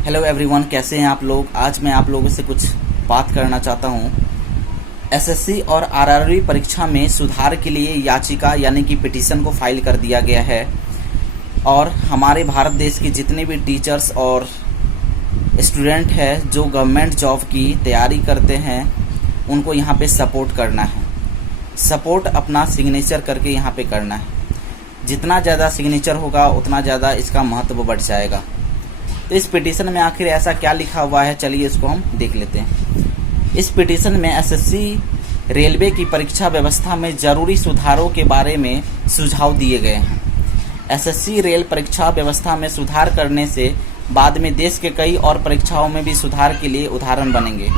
Hello everyone, कैसे हैं आप लोग। आज मैं आप लोगों से कुछ बात करना चाहता हूं। एसएससी और आरआरबी परीक्षा में सुधार के लिए याचिका यानी कि पिटीशन को फाइल कर दिया गया है और हमारे भारत देश के जितने भी टीचर्स और स्टूडेंट हैं जो गवर्नमेंट जॉब की तैयारी करते हैं उनको यहाँ पे सपोर्ट करना है। सपोर्ट अपना सिग्नेचर करके यहाँ पे करना है। जितना ज़्यादा सिग्नेचर होगा उतना ज़्यादा इसका महत्व बढ़ जाएगा। तो इस पिटीशन में आखिर ऐसा क्या लिखा हुआ है, चलिए इसको हम देख लेते हैं। इस पिटीशन में एसएससी रेलवे की परीक्षा व्यवस्था में जरूरी सुधारों के बारे में सुझाव दिए गए हैं। एसएससी रेल परीक्षा व्यवस्था में सुधार करने से बाद में देश के कई और परीक्षाओं में भी सुधार के लिए उदाहरण बनेंगे।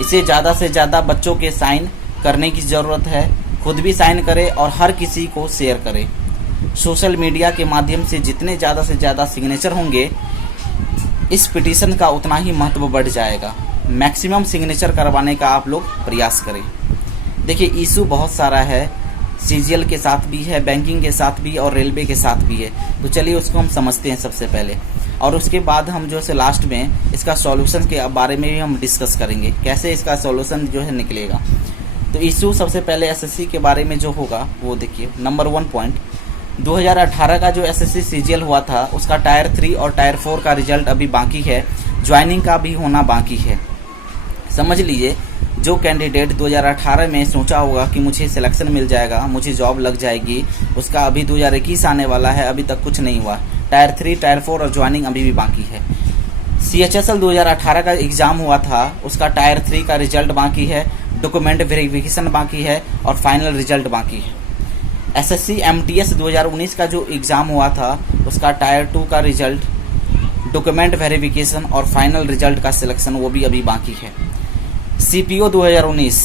इसे ज़्यादा से ज़्यादा बच्चों के साइन करने की ज़रूरत है। खुद भी साइन करें और हर किसी को शेयर करें। सोशल मीडिया के माध्यम से जितने ज़्यादा से ज़्यादा सिग्नेचर होंगे इस पिटीशन का उतना ही महत्व बढ़ जाएगा। मैक्सिमम सिग्नेचर करवाने का आप लोग प्रयास करें। देखिए, इशू बहुत सारा है, सीजीएल के साथ भी है, बैंकिंग के साथ भी और रेलवे के साथ भी है। तो चलिए उसको हम समझते हैं सबसे पहले, और उसके बाद हम जो है लास्ट में इसका सॉल्यूशन के बारे में भी हम डिस्कस करेंगे, कैसे इसका सॉल्यूशन जो है निकलेगा। तो इशू सबसे पहले एसएससी के बारे में जो होगा वो देखिए। नंबर 1 पॉइंट, 2018 का जो एसएससी सीजीएल हुआ था उसका टायर 3 और टायर 4 का रिजल्ट अभी बाकी है। ज्वाइनिंग का भी होना बाकी है। समझ लीजिए, जो कैंडिडेट 2018 में सोचा होगा कि मुझे सिलेक्शन मिल जाएगा, मुझे जॉब लग जाएगी, उसका अभी 2021 आने वाला है, अभी तक कुछ नहीं हुआ। टायर 3, टायर 4 और ज्वाइनिंग अभी भी बाकी है। CHSL 2018 का एग्जाम हुआ था, उसका टायर 3 का रिजल्ट बाकी है, डॉक्यूमेंट वेरिफिकेशन बाकी है और फाइनल रिजल्ट बाकी है। एसएससी MTS 2019 का जो एग्ज़ाम हुआ था उसका टायर 2 का रिजल्ट, डॉक्यूमेंट वेरिफिकेशन और फाइनल रिजल्ट का सिलेक्शन वो भी अभी बाकी है। CPO 2019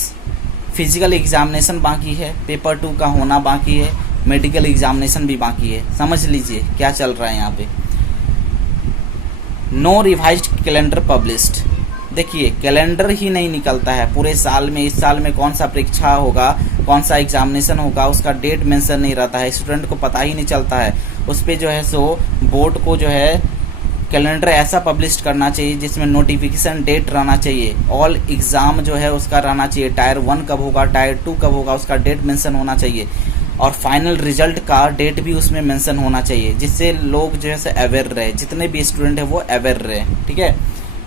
फिजिकल एग्जामिनेशन बाकी है, पेपर 2 का होना बाकी है, मेडिकल एग्जामिनेशन भी बाकी है। समझ लीजिए क्या चल रहा है यहाँ पे। No revised calendar published. देखिए, कैलेंडर ही नहीं निकलता है पूरे साल में। इस साल में कौन सा परीक्षा होगा, कौन सा एग्जामिनेशन होगा, उसका डेट मेंशन नहीं रहता है। स्टूडेंट को पता ही नहीं चलता है। उस पे जो है सो बोर्ड को जो है कैलेंडर ऐसा पब्लिश करना चाहिए जिसमें नोटिफिकेशन डेट रहना चाहिए। ऑल एग्जाम जो है उसका रहना चाहिए। टायर 1 कब होगा, टायर 2 कब होगा, उसका डेट मेंशन होना चाहिए और फाइनल रिजल्ट का डेट भी उसमें मेंशन होना चाहिए, जिससे लोग जो है अवेयर रहे, जितने भी स्टूडेंट है वो अवेयर रहे। ठीक है।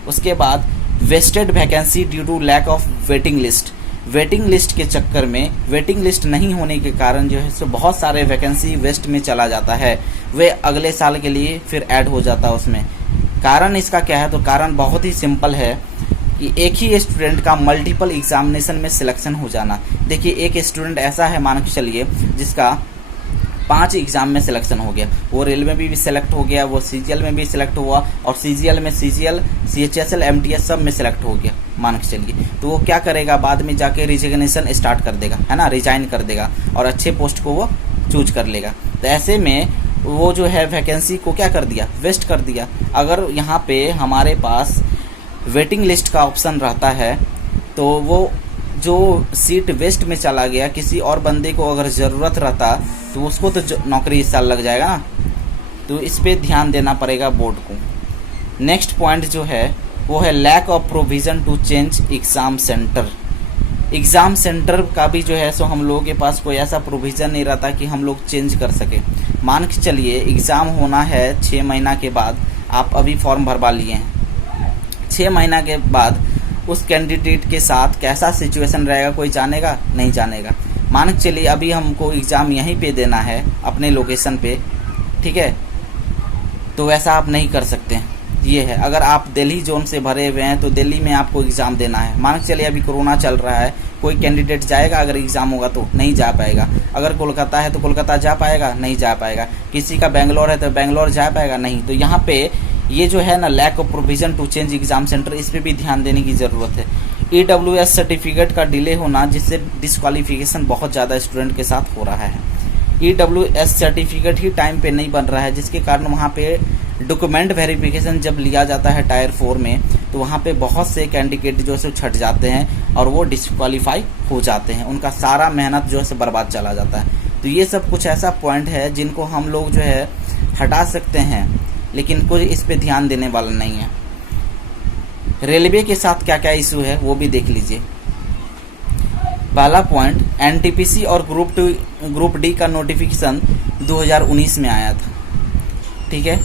उसके बाद wasted vacancy due to lack of waiting list. Waiting list के चक्कर में, वेटिंग लिस्ट नहीं होने के कारण जो है सो बहुत सारे वैकेंसी वेस्ट में चला जाता है। वे अगले साल के लिए फिर ऐड हो जाता है उसमें। कारण इसका क्या है, तो कारण बहुत ही सिंपल है कि एक ही स्टूडेंट का मल्टीपल एग्जामिनेशन में सिलेक्शन हो जाना। देखिए, एक स्टूडेंट ऐसा है, मान के चलिए, जिसका 5 एग्जाम में सिलेक्शन हो गया, वो रेलवे में भी सिलेक्ट हो गया, वो सीजीएल में भी सिलेक्ट हुआ और सीजीएल में सीजीएल, CHSL, MTS सब में सिलेक्ट हो गया, मान के चलिए। तो वो क्या करेगा, बाद में जाके रिजिग्नेशन स्टार्ट कर देगा, है ना, रिजाइन कर देगा और अच्छे पोस्ट को वो चूज कर लेगा। तो ऐसे में वो जो है वैकेंसी को क्या कर दिया, वेस्ट कर दिया। अगर यहाँ पे हमारे पास वेटिंग लिस्ट का ऑप्शन रहता है तो वो जो सीट वेस्ट में चला गया, किसी और बंदे को अगर ज़रूरत रहता तो उसको तो नौकरी इस साल लग जाएगा ना। तो इस पे ध्यान देना पड़ेगा बोर्ड को। नेक्स्ट पॉइंट जो है वो है lack of provision to change exam centre. Exam centre का भी जो है सो हम लोगों के पास कोई ऐसा प्रोविज़न नहीं रहता कि हम लोग चेंज कर सके। मान के चलिए एग्ज़ाम होना है 6 महीना के बाद, आप अभी फॉर्म भरवा लिए हैं। 6 महीना के बाद उस कैंडिडेट के साथ कैसा सिचुएशन रहेगा कोई जानेगा नहीं जानेगा। मान के चलिए अभी हमको एग्ज़ाम यहीं पे देना है अपने लोकेशन पे, ठीक है, तो वैसा आप नहीं कर सकते हैं। ये है, अगर आप दिल्ली जोन से भरे हुए हैं तो दिल्ली में आपको एग्ज़ाम देना है। मान के चलिए अभी कोरोना चल रहा है, कोई कैंडिडेट जाएगा अगर एग्ज़ाम होगा तो नहीं जा पाएगा। अगर कोलकाता है तो कोलकाता जा पाएगा, नहीं जा पाएगा। किसी का बेंगलोर है तो बेंगलोर जा पाएगा, नहीं। तो यहाँ पे ये जो है ना lack of provision to change exam centre, इस पर भी ध्यान देने की ज़रूरत है। EWS सर्टिफिकेट का डिले होना, जिससे डिस्क्वालिफिकेशन बहुत ज़्यादा स्टूडेंट के साथ हो रहा है। EWS सर्टिफिकेट ही टाइम पे नहीं बन रहा है, जिसके कारण वहाँ पे डॉक्यूमेंट वेरिफिकेशन जब लिया जाता है टायर 4 में तो वहाँ पे बहुत से कैंडिडेट जो है छट जाते हैं और वो डिस्क्वालीफाई हो जाते हैं। उनका सारा मेहनत जो है बर्बाद चला जाता है। तो ये सब कुछ ऐसा पॉइंट है जिनको हम लोग जो है हटा सकते हैं, लेकिन कोई इस पे ध्यान देने वाला नहीं है। रेलवे के साथ क्या क्या इशू है वो भी देख लीजिए। पहला पॉइंट, एनटीपीसी और ग्रुप डी का नोटिफिकेशन 2019 में आया था, ठीक है।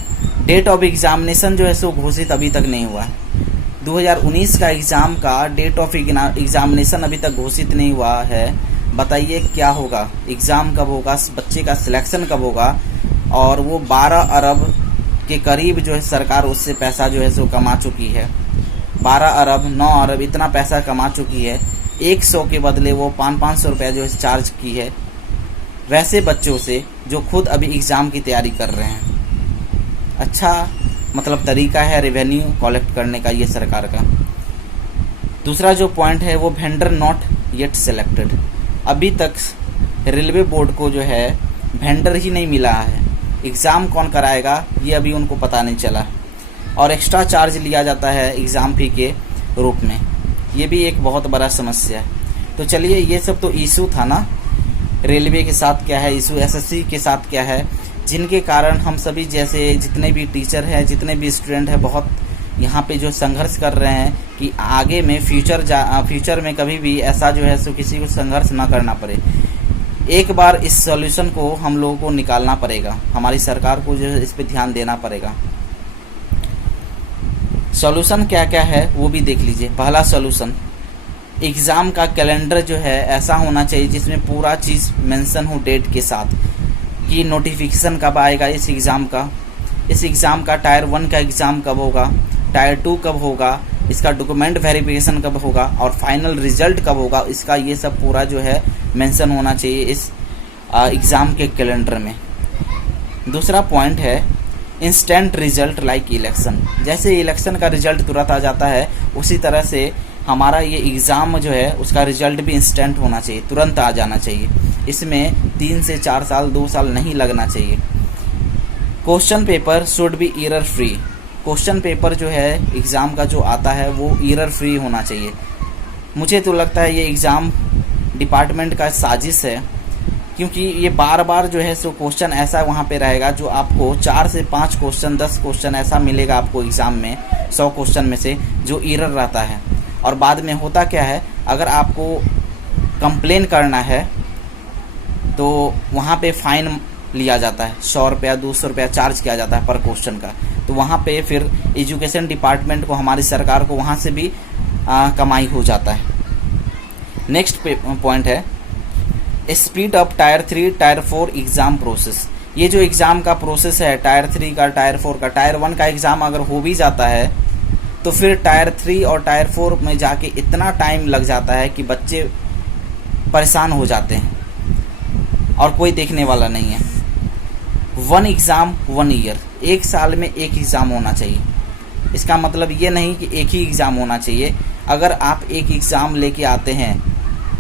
डेट ऑफ एग्जामिनेशन जो है सो घोषित अभी तक नहीं हुआ है। 2019 का एग्जाम का डेट ऑफ एग्जामिनेशन अभी तक घोषित नहीं हुआ है। बताइए क्या होगा, एग्जाम कब होगा, बच्चे का सिलेक्शन कब होगा। और वो 12 अरब के करीब जो है सरकार उससे पैसा जो है सो कमा चुकी है। 12 अरब 9 अरब इतना पैसा कमा चुकी है। 100 के बदले वो 500 रुपया जो है चार्ज की है वैसे बच्चों से जो खुद अभी एग्ज़ाम की तैयारी कर रहे हैं। अच्छा मतलब तरीका है रेवेन्यू कलेक्ट करने का ये सरकार का। दूसरा जो पॉइंट है वो वेंडर नॉट येट सिलेक्टेड। अभी तक रेलवे बोर्ड को जो है वेंडर ही नहीं मिला है। एग्ज़ाम कौन कराएगा ये अभी उनको पता नहीं चला। और एक्स्ट्रा चार्ज लिया जाता है एग्ज़ाम फी के रूप में, ये भी एक बहुत बड़ा समस्या है। तो चलिए ये सब तो इशू था ना, रेलवे के साथ क्या है इशू, एसएससी के साथ क्या है, जिनके कारण हम सभी जैसे जितने भी टीचर हैं, जितने भी स्टूडेंट हैं, बहुत यहाँ पे जो संघर्ष कर रहे हैं कि आगे में फ्यूचर में कभी भी ऐसा जो है सो किसी को संघर्ष ना करना पड़े। एक बार इस सॉल्यूशन को हम लोगों को निकालना पड़ेगा, हमारी सरकार को जो है इस पे ध्यान देना पड़ेगा। सॉल्यूशन क्या क्या है वो भी देख लीजिए। पहला सॉल्यूशन, एग्ज़ाम का कैलेंडर जो है ऐसा होना चाहिए जिसमें पूरा चीज़ मेंशन हो डेट के साथ कि नोटिफिकेशन कब आएगा इस एग्ज़ाम का टायर 1 का एग्ज़ाम कब होगा, टायर 2 कब होगा, इसका डॉक्यूमेंट वेरिफिकेशन कब होगा और फाइनल रिजल्ट कब होगा, इसका ये सब पूरा जो है मेंशन होना चाहिए इस एग्ज़ाम के कैलेंडर में। दूसरा पॉइंट है इंस्टेंट रिजल्ट लाइक इलेक्शन। जैसे इलेक्शन का रिजल्ट तुरंत आ जाता है उसी तरह से हमारा ये एग्ज़ाम जो है उसका रिजल्ट भी इंस्टेंट होना चाहिए, तुरंत आ जाना चाहिए। इसमें 3 से 4 साल 2 साल नहीं लगना चाहिए। Question paper should be error free. Question paper जो है एग्ज़ाम का जो आता है वो एरर फ्री होना चाहिए। मुझे तो लगता है ये एग्ज़ाम डिपार्टमेंट का साजिश है, क्योंकि ये बार बार जो है सो क्वेश्चन ऐसा वहाँ पे रहेगा जो आपको 4 से 5 क्वेश्चन 10 क्वेश्चन ऐसा मिलेगा आपको एग्ज़ाम में 100 क्वेश्चन में से जो एरर रहता है। और बाद में होता क्या है, अगर आपको कंप्लेन करना है तो वहाँ पे फ़ाइन लिया जाता है, 100 रुपया 200 रुपया चार्ज किया जाता है पर क्वेश्चन का। तो वहाँ पे फिर एजुकेशन डिपार्टमेंट को, हमारी सरकार को वहाँ से भी कमाई हो जाता है। नेक्स्ट पॉइंट है speed up tyre 3 tyre 4 exam process. ये जो एग्ज़ाम का प्रोसेस है टायर 3 का, टायर 4 का, टायर 1 का एग्ज़ाम अगर हो भी जाता है तो फिर टायर 3 और टायर 4 में जाके इतना टाइम लग जाता है कि बच्चे परेशान हो जाते हैं और कोई देखने वाला नहीं है। 1 एग्ज़ाम 1 ईयर, 1 साल में 1 एग्ज़ाम होना चाहिए। इसका मतलब ये नहीं कि एक ही एग्ज़ाम होना चाहिए। अगर आप एक एग्ज़ाम लेके आते हैं,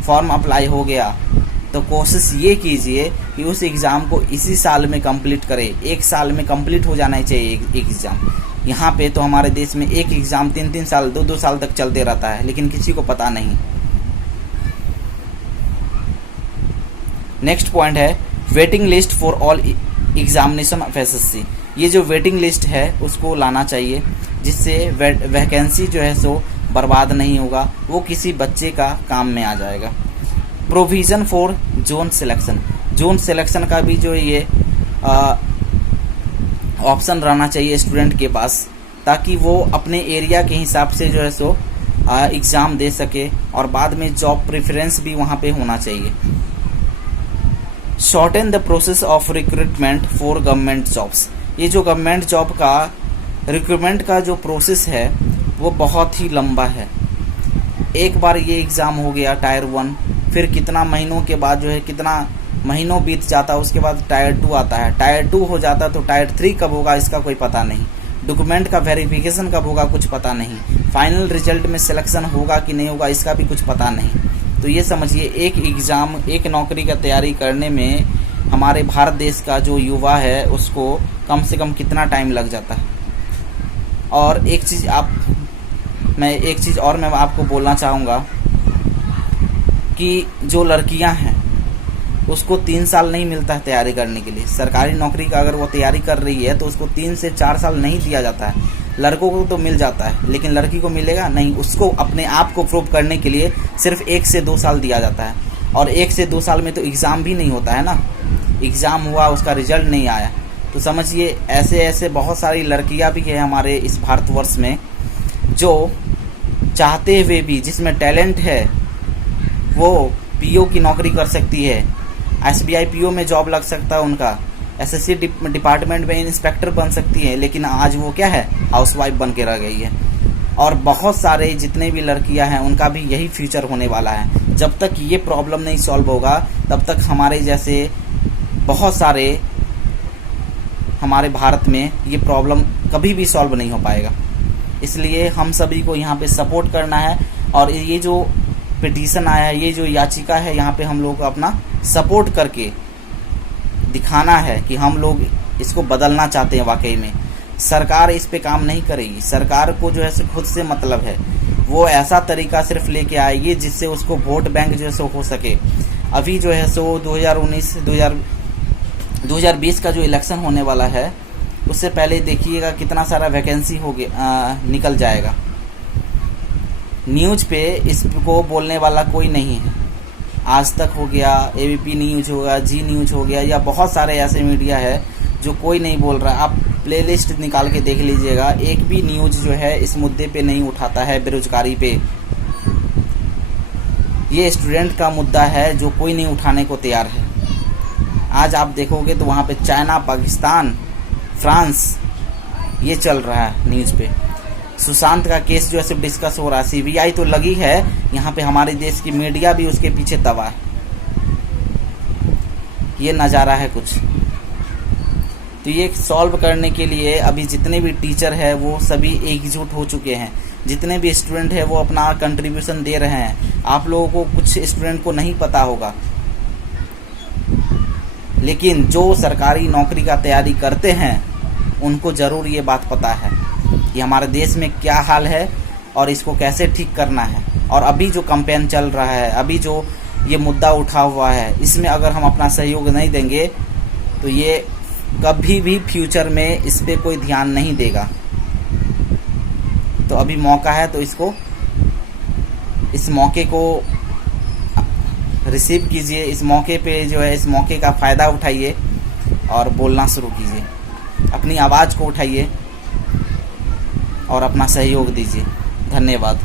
फॉर्म अप्लाई हो गया, तो कोशिश ये कीजिए कि उस एग्ज़ाम को इसी साल में कंप्लीट करें। 1 साल में कंप्लीट हो जाना चाहिए एक एग्ज़ाम। यहाँ पे तो हमारे देश में एक एग्ज़ाम 3-3 साल 2-2 साल तक चलते रहता है, लेकिन किसी को पता नहीं। नेक्स्ट पॉइंट है waiting list for all examination of SSC. ये जो वेटिंग लिस्ट है उसको लाना चाहिए, जिससे वैकेंसी जो है सो बर्बाद नहीं होगा, वो किसी बच्चे का काम में आ जाएगा। Provision for zone selection, zone selection का भी जो ये ऑप्शन रहना चाहिए स्टूडेंट के पास, ताकि वो अपने एरिया के हिसाब से जो है सो एग्ज़ाम दे सके और बाद में जॉब प्रेफरेंस भी वहाँ पे होना चाहिए। Shorten the process of recruitment for government jobs. ये जो गवर्नमेंट जॉब का रिक्रूटमेंट का जो प्रोसेस है वो बहुत ही लंबा है। एक बार ये एग्ज़ाम हो गया टायर 1, फिर कितना महीनों के बाद जो है कितना महीनों बीत जाता है, उसके बाद टायर 2 आता है। टायर 2 हो जाता तो टायर 3 कब होगा इसका कोई पता नहीं। डॉक्यूमेंट का वेरिफिकेशन कब होगा कुछ पता नहीं। फाइनल रिजल्ट में सिलेक्शन होगा कि नहीं होगा इसका भी कुछ पता नहीं। तो ये समझिए एक एग्ज़ाम, एक नौकरी का तैयारी करने में हमारे भारत देश का जो युवा है उसको कम से कम कितना टाइम लग जाता है। और एक चीज़ और मैं आपको बोलना चाहूँगा कि जो लड़कियां हैं उसको 3 साल नहीं मिलता है तैयारी करने के लिए। सरकारी नौकरी का अगर वो तैयारी कर रही है तो उसको 3 से 4 साल नहीं दिया जाता है। लड़कों को तो मिल जाता है लेकिन लड़की को मिलेगा नहीं। उसको अपने आप को प्रूव करने के लिए सिर्फ 1 से 2 साल दिया जाता है, और 1 से 2 साल में तो एग्ज़ाम भी नहीं होता है ना। एग्ज़ाम हुआ, उसका रिजल्ट नहीं आया, तो समझिए ऐसे ऐसे बहुत सारी लड़कियां भी हैं हमारे इस भारतवर्ष में जो चाहते हुए भी, जिसमें टैलेंट है, वो पीओ की नौकरी कर सकती है, एसबीआई पीओ में जॉब लग सकता है उनका, एसएससी डिपार्टमेंट में इंस्पेक्टर बन सकती है, लेकिन आज वो क्या है, हाउसवाइफ बन के रह गई है। और बहुत सारे जितने भी लड़कियां हैं उनका भी यही फ्यूचर होने वाला है। जब तक ये प्रॉब्लम नहीं सॉल्व होगा तब तक हमारे जैसे बहुत सारे हमारे भारत में ये प्रॉब्लम कभी भी सॉल्व नहीं हो पाएगा। इसलिए हम सभी को यहाँ पे सपोर्ट करना है, और ये जो पिटीशन आया है, ये जो याचिका है, यहाँ पे हम लोग को अपना सपोर्ट करके दिखाना है कि हम लोग इसको बदलना चाहते हैं। वाकई में सरकार इस पे काम नहीं करेगी। सरकार को जो है खुद से मतलब है, वो ऐसा तरीका सिर्फ लेके आएगी जिससे उसको वोट बैंक जैसे हो सके। अभी जो है सो 2020 का जो इलेक्शन होने वाला है, उससे पहले देखिएगा कितना सारा वैकेंसी हो गया, निकल जाएगा। न्यूज़ पे इसको बोलने वाला कोई नहीं है। आज तक हो गया, एबीपी न्यूज़ हो गया, जी न्यूज़ हो गया, या बहुत सारे ऐसे मीडिया है जो कोई नहीं बोल रहा। आप प्लेलिस्ट निकाल के देख लीजिएगा, एक भी न्यूज़ जो है इस मुद्दे पे नहीं उठाता है, बेरोजगारी पे। ये स्टूडेंट का मुद्दा है जो कोई नहीं उठाने को तैयार है। आज आप देखोगे तो वहाँ पे चाइना, पाकिस्तान, फ्रांस ये चल रहा है न्यूज़ पे। सुशांत का केस जो है सिर्फ डिस्कस हो रहा है, सीबीआई तो लगी है, यहाँ पे हमारे देश की मीडिया भी उसके पीछे दबा है। ये नज़ारा है कुछ। तो ये सॉल्व करने के लिए अभी जितने भी टीचर है वो सभी एकजुट हो चुके हैं, जितने भी स्टूडेंट है वो अपना कंट्रीब्यूशन दे रहे हैं। आप लोगों को, कुछ स्टूडेंट को नहीं पता होगा, लेकिन जो सरकारी नौकरी का तैयारी करते हैं उनको ज़रूर ये बात पता है कि हमारे देश में क्या हाल है और इसको कैसे ठीक करना है। और अभी जो कैंपेन चल रहा है, अभी जो ये मुद्दा उठा हुआ है, इसमें अगर हम अपना सहयोग नहीं देंगे तो ये कभी भी फ्यूचर में इस पे कोई ध्यान नहीं देगा। तो अभी मौका है, तो इस मौके को रिसीव कीजिए। इस मौके पे जो है, इस मौके का फ़ायदा उठाइए और बोलना शुरू कीजिए। अपनी आवाज़ को उठाइए और अपना सहयोग दीजिए। धन्यवाद।